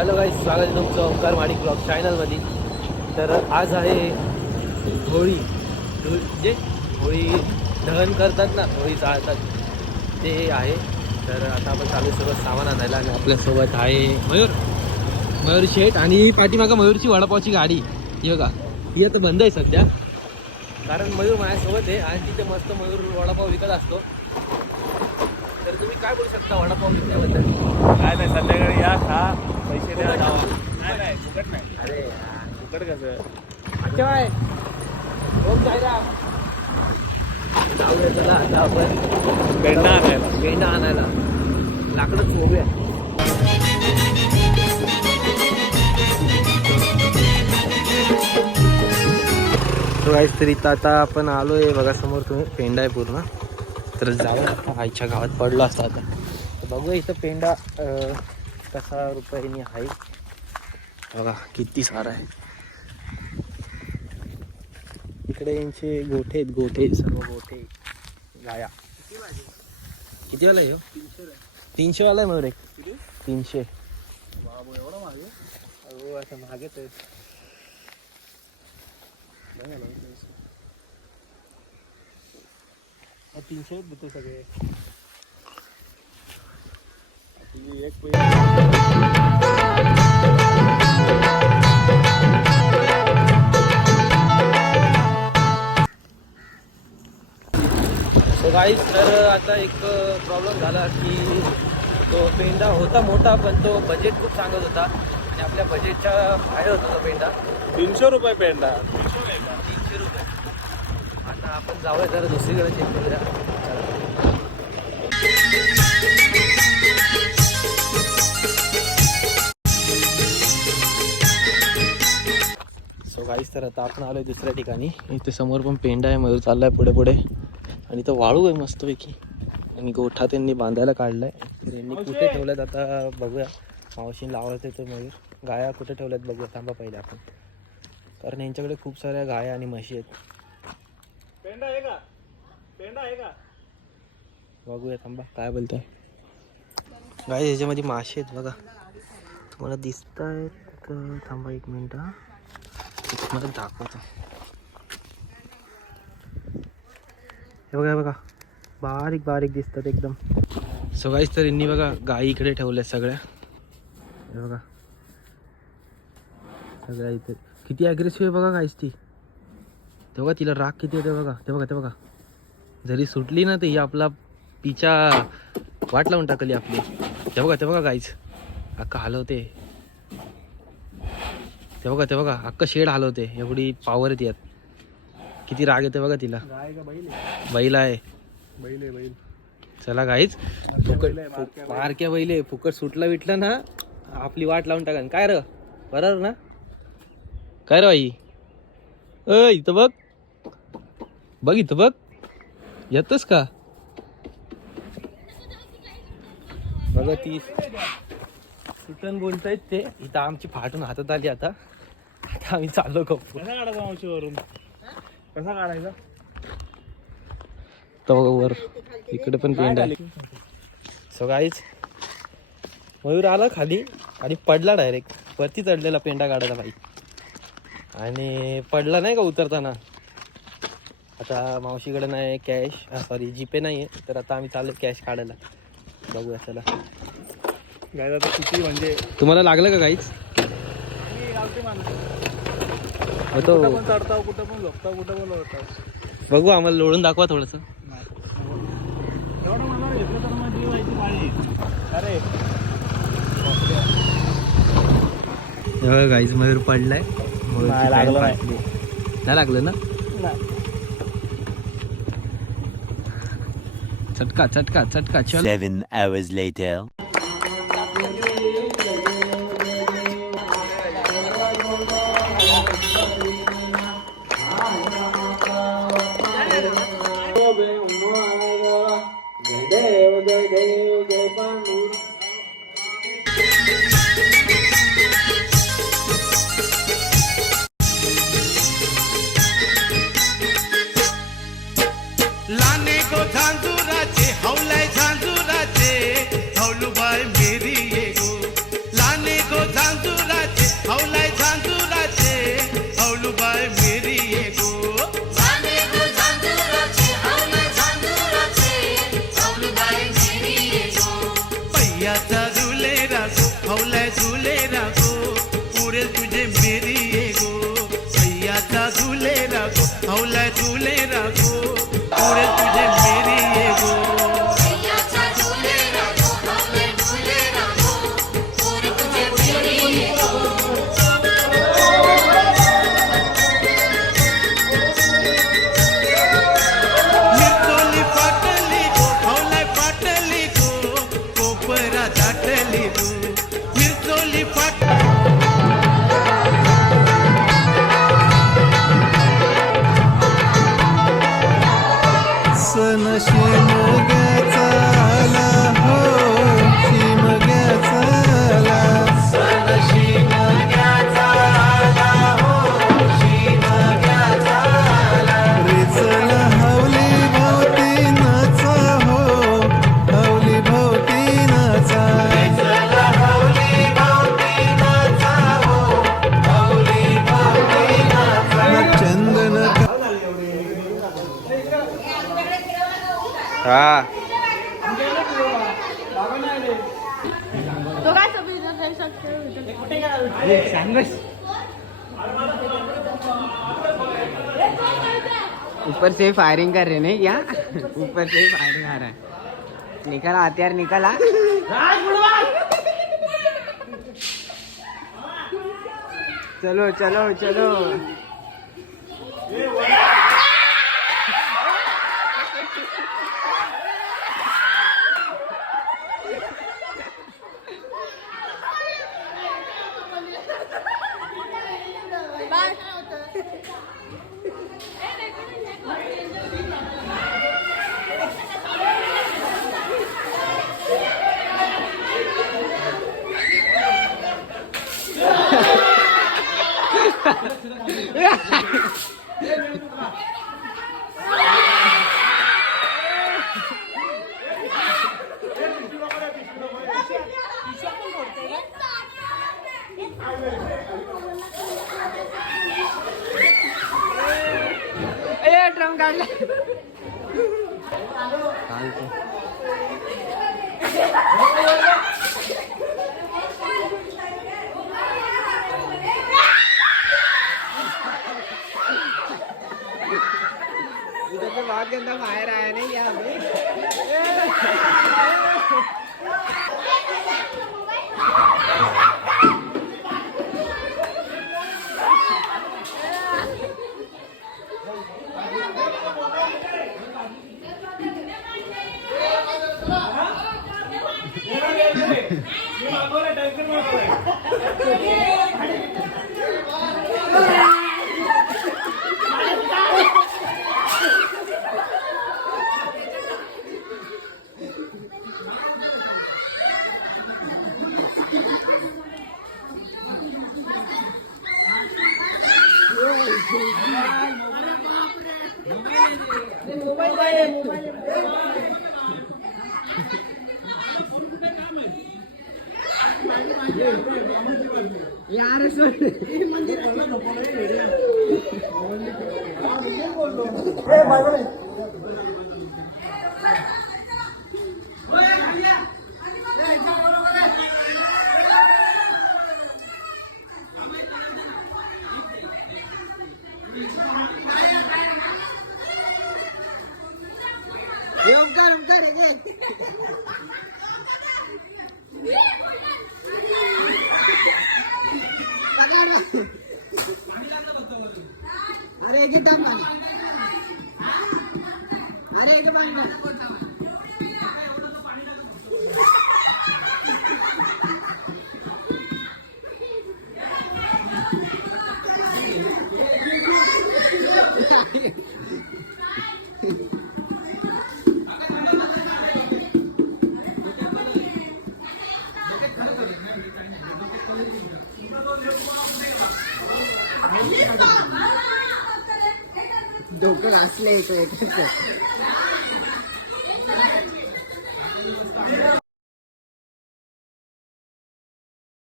Hello गाईस, स्वागत आहे तुमचं ओंकार माडिक ब्लॉग चॅनलमध्ये. तर आज आहे होळी. म्हणजे होळी दहन करतात ना, होळी जाळतात ते आहे. तर आता आपण चालू सगळं सामान आणायला आणि आपल्यासोबत आहे मयूर शेठ आणि पाठीमागं मयूरची वडापावची गाडी. ही बघा, ही आता बंद आहे सध्या कारण मयूर माझ्यासोबत आहे आणि तिथे मस्त मयूर वडापाव विकत असतो. तर तुम्ही काय बोलू शकता वडापाव विकल्याबद्दल? काय नाही, संध्याकाळी या खा, पैसे द्या जावा. नाही फुकट नाही. अरे फुकट कसं? अच्छा आहे कोण जायला जाऊया. चला आता आपण पेंडा आणायला लाकडं शोभूया. तो काहीच तरी आता आपण आलोय बघा, समोर तुम्ही पेंडा आहे पूर्ण. तर जाऊ आता आईच्या गावात पडलो असता. आता तर बघूया इथं पेंडा कसा रुपयानी आहे बघा, किती सारा आहे. इकडे यांचे गोठे सर्व गोठे गाया. किती वाला आहे? 300 वाला आहे मग रे. 300 बाबू एवढं मागे? हो, असं मागेच आहे. 300 देतो सगळे. एक सो गाईस, तर आता एक प्रॉब्लेम झाला की तो पेंडा होता मोठा, पण तो बजेट खूप सांगत होता आणि आपल्या बजेटच्या बाहेर होता तो पेंडा. 300 रुपये पेंडा. 300 रुपये. आता आपण जाऊया जरा दुसरीकडे चेक करूया. सो गाईस, तर आता आपण आलोय दुसऱ्या ठिकाणी. इथे समोर पण पेंडा आहे, मयूर चाललाय पुढे आणि तो वाळू आहे मस्तपैकी आणि गोठा त्यांनी बांधायला काढलाय. तर यांनी कुठे ठेवल्यात आता बघूया. मावशीने लावत आहे तर मयूर गाया कुठे ठेवल्यात बघूया. थांबा पहिले आपण, कारण यांच्याकडे खूप साऱ्या गाया आणि म्हशी आहेत. पेंडा आहे का? पेंडा आहे का? बघूया, थांबा काय बोलतोय. गाय ह्याच्यामध्ये मासे आहेत बघा, तुम्हाला दिसत आहेत. थांबा एक मिनिट, हा तुम्हाला दाखवतो. हे बघा बारीक बारीक दिसतात एकदम. सो गाईस, तर यांनी बघा गाई इकडे ठेवल्या सगळ्या. हे बघा सगळ्या इथे किती ॲग्रेसिव्ह आहे बघा गाईस ती. ते बघा तिला राग किती येते बघा. ते बघा जरी सुटली ना, तर ही आपला पिचा वाट लावून टाकली आपली. ते बघा गाईस अक्का हलवते. ते बघा अक्का शेड हलवते. एवढी पॉवर येते यात. किती राग येते बघा तिला. गाय का बैल आहे? बैल आहे. बैल. चला गाईच, मारक्या बैले फुकट सुटला विटला ना, आपली वाट लावून टाका. काय र बरोबर ना? काय र आई? इथं बघ इथं बघ, येतच का बघा. ती सुटण बोलतायत ते. इथं आमची फाटून हातात आली. आता आम्ही चाललो गप्पू. कसा काढायचा मावशीवरून? कसा काढायचा? वर इकडे पण पेंडा आहे. सो गाईच, मयूर आला खाली आणि पडला डायरेक्ट. वरती चढलेला पेंडा काढायला बाई आणि पडला नाही का उतरताना. आता मावशीकडे नाही कॅश, सॉरी जीपे नाही आहे, तर आता आम्ही चाललो कॅश काढायला. बघूया चला. गायला तर किती म्हणजे तुम्हाला लागलं का काहीच? कुठं पण चढताव, कुठं पण झोपताव, कुठं पण लोळताव. बघू, आम्हाला लोळून दाखवा थोडंसं. एवढं मला घेतलं तर मग व्हायची पाळी. अरे गाईज मयूर पडलाय. नाही लागलं नाही. नाही लागलं ना? चटका चल. 7 hours later. लाने को झांझुराचे हौलाय झांझुराचे हौलू बाय मेरी ये गो लाने को झांझ ये गो पैयाचा झुले रागो हौलाय झुले रागो पुरे तुझे मेरी ये गो पैयाचा झुले रागो हौलाय झुले रागो पुरे तुझे मेरी ये गो मिरचोली फाटली गो हौलाय फाटली गो कोपरा दाटली गो मिरचोली फाट सन शिमग्याचा आला हो शिमग्याचा आला रेचला हवली भोवती नाचा हो हवली भोवती नाचा चंदन हा तो काय ऊपर से फायरिंग कर रहे हैं क्या? ऊपर से फायरिंग आ रहा है। निकला हथियार निकला। चलो चलो चलो ड्रम काढला इधर तो बहुत गंदा फायर आया नहीं यहाँ पे यार ओमकार अरे एक पाणी अरे एक पाणी डोकं असले